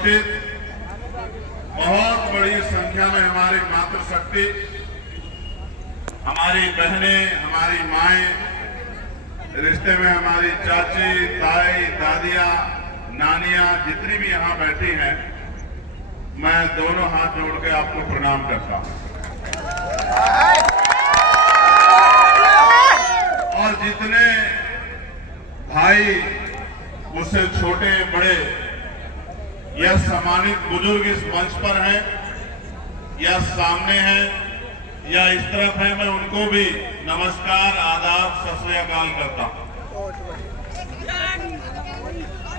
उपस्थित बहुत बड़ी संख्या में हमारी मातृशक्ति, हमारी बहनें, हमारी माएं, रिश्ते में हमारी चाची, ताई, दादियां, नानियां जितनी भी यहाँ बैठी हैं, मैं दोनों हाथ जोड़ के आपको प्रणाम करता हूं। और जितने भाई मुझसे छोटे बड़े या सम्मानित बुजुर्ग इस मंच पर हैं या सामने हैं या इस तरफ हैं, मैं उनको भी नमस्कार, आदाब, सत श्री अकाल करता हूं।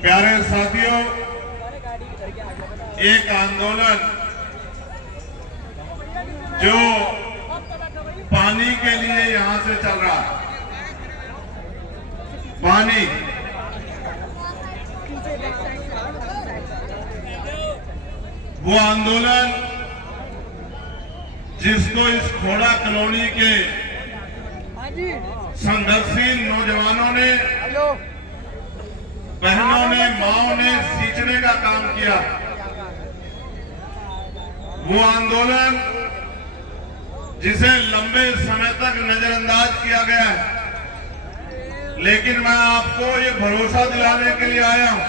प्यारे साथियों, एक आंदोलन जो पानी के लिए यहां से चल रहा है, पानी, वो आंदोलन जिसको इस खोड़ा कॉलोनी के संघर्षशील नौजवानों ने, बहनों ने, माओं ने सींचने का काम किया, वो आंदोलन जिसे लंबे समय तक नजरअंदाज किया गया है, लेकिन मैं आपको ये भरोसा दिलाने के लिए आया हूं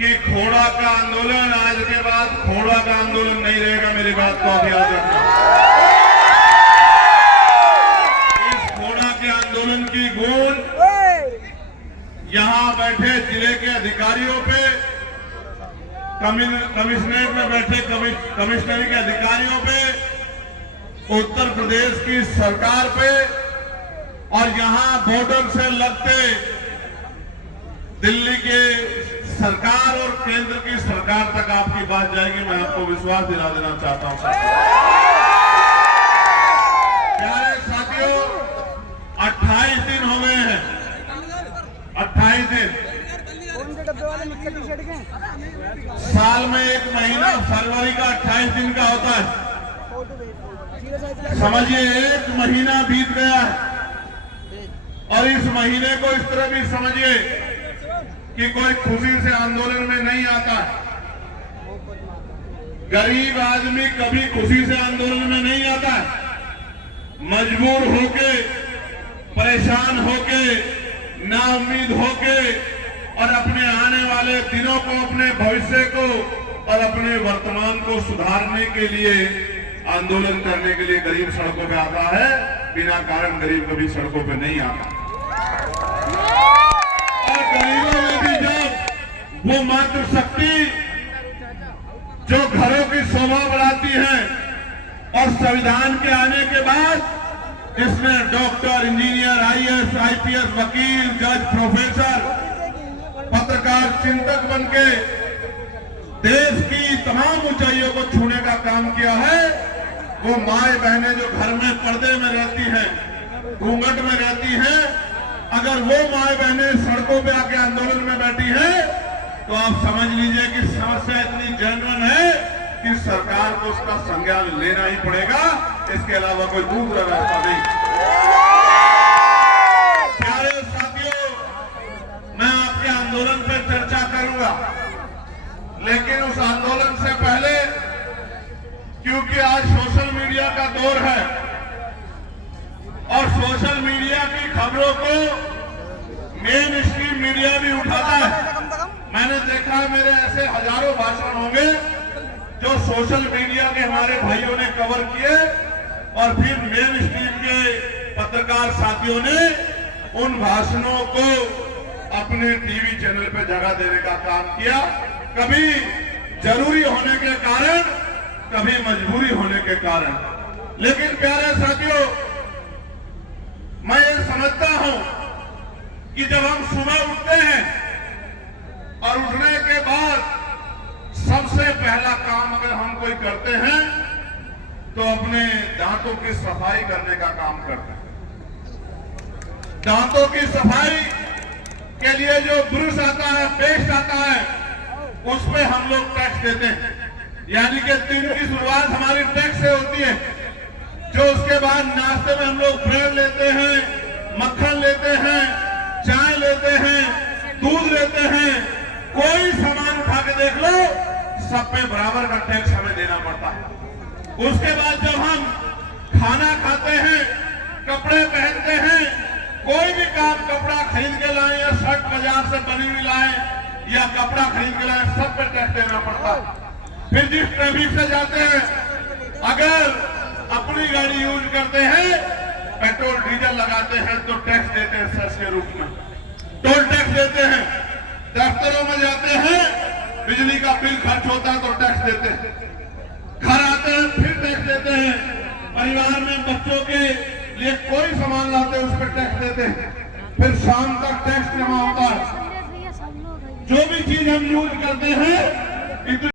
कि खोड़ा का आंदोलन आज के बाद खोड़ा का आंदोलन नहीं रहेगा। मेरी बात को आप याद रखना। इस खोड़ा के आंदोलन की गूंज यहां बैठे जिले के अधिकारियों पे, कमिश्नरेट में बैठे कमिश्नरी के अधिकारियों पे, उत्तर प्रदेश की सरकार पे और यहां बॉर्डर से लगते दिल्ली के सरकार और केंद्र की सरकार तक आपकी बात जाएगी। मैं आपको विश्वास दिला देना चाहता हूं। प्यारे साथियों, 28 दिन हो गए हैं, 28 दिन। साल में एक महीना फरवरी का 28 दिन का होता है। समझिए, एक महीना बीत गया है और इस महीने को इस तरह भी समझिए कि कोई खुशी से आंदोलन में नहीं आता है। गरीब आदमी कभी खुशी से आंदोलन में नहीं आता है। मजबूर होके, परेशान होके, नाउम्मीद होके और अपने आने वाले दिनों को, अपने भविष्य को और अपने वर्तमान को सुधारने के लिए, आंदोलन करने के लिए गरीब सड़कों पे आता है। बिना कारण गरीब कभी सड़कों पे नहीं आता। और गरीबों में भी जब वो मातृशक्ति जो घरों की शोभा बढ़ाती है, और संविधान के आने के बाद इसमें डॉक्टर, इंजीनियर, आईएएस, आईपीएस, वकील, जज, प्रोफेसर, पत्रकार, चिंतक बनके देश की तमाम ऊंचाइयों को छूने का काम किया है। वो माए बहनें जो घर में पर्दे में रहती हैं, घूंघट में रहती हैं, अगर वो माए बहनें सड़कों पे आके आंदोलन में बैठी है तो आप समझ लीजिए कि समस्या इतनी जेन्युइन है कि सरकार को उसका संज्ञान लेना ही पड़ेगा। इसके अलावा कोई दूसरा रास्ता नहीं। प्यारे साथियों, मैं आपके आंदोलन पर चर्चा करूंगा, लेकिन उस आंदोलन से पहले, क्योंकि आज सोशल मीडिया का दौर है और सोशल मीडिया की खबरों को मेन स्ट्रीम मीडिया भी उठाता है। मैंने देखा है, मेरे ऐसे हजारों भाषण होंगे जो सोशल मीडिया के हमारे भाइयों ने कवर किए और फिर मेन स्ट्रीम के पत्रकार साथियों ने उन भाषणों को अपने टीवी चैनल पर जगह देने का काम किया, कभी जरूरी होने के कारण, कभी मजबूरी होने के कारण। लेकिन प्यारे साथियों, मैं ये समझता हूं कि जब हम सुबह उठते हैं और उठने के बाद सबसे पहला काम अगर हम कोई करते हैं तो अपने दांतों की सफाई करने का काम करते हैं। दांतों की सफाई के लिए जो ब्रश आता है, पेस्ट आता है, उस पे हम लोग टैक्स देते हैं। यानी कि दिन की शुरुआत हमारी टैक्स से होती है। जो उसके बाद नाश्ते में हम लोग ब्रेड लेते हैं, मक्खन लेते हैं, चाय लेते हैं, दूध लेते हैं, कोई सामान उठा के देख लो, सब पे बराबर का टैक्स हमें देना पड़ता है। उसके बाद जब हम खाना खाते हैं, कपड़े पहनते हैं, कोई भी काम, कपड़ा खरीद के लाए या शर्ट बाजार से बनी हुई लाए या कपड़ा खरीद के लाए, सब पे टैक्स देना पड़ता है। फिर जिस ट्रैफिक से जाते हैं, अगर अपनी गाड़ी यूज करते हैं, पेट्रोल डीजल लगाते हैं तो टैक्स देते हैं सेस के रूप में, टोल टैक्स देते हैं। दफ्तरों में जाते हैं, बिजली का बिल खर्च होता है तो टैक्स देते हैं। घर आते हैं फिर टैक्स देते हैं। परिवार में बच्चों के लिए कोई सामान लाते हैं उस पर टैक्स देते हैं। फिर शाम तक टैक्स जमा होता है। जो भी चीज हम यूज करते हैं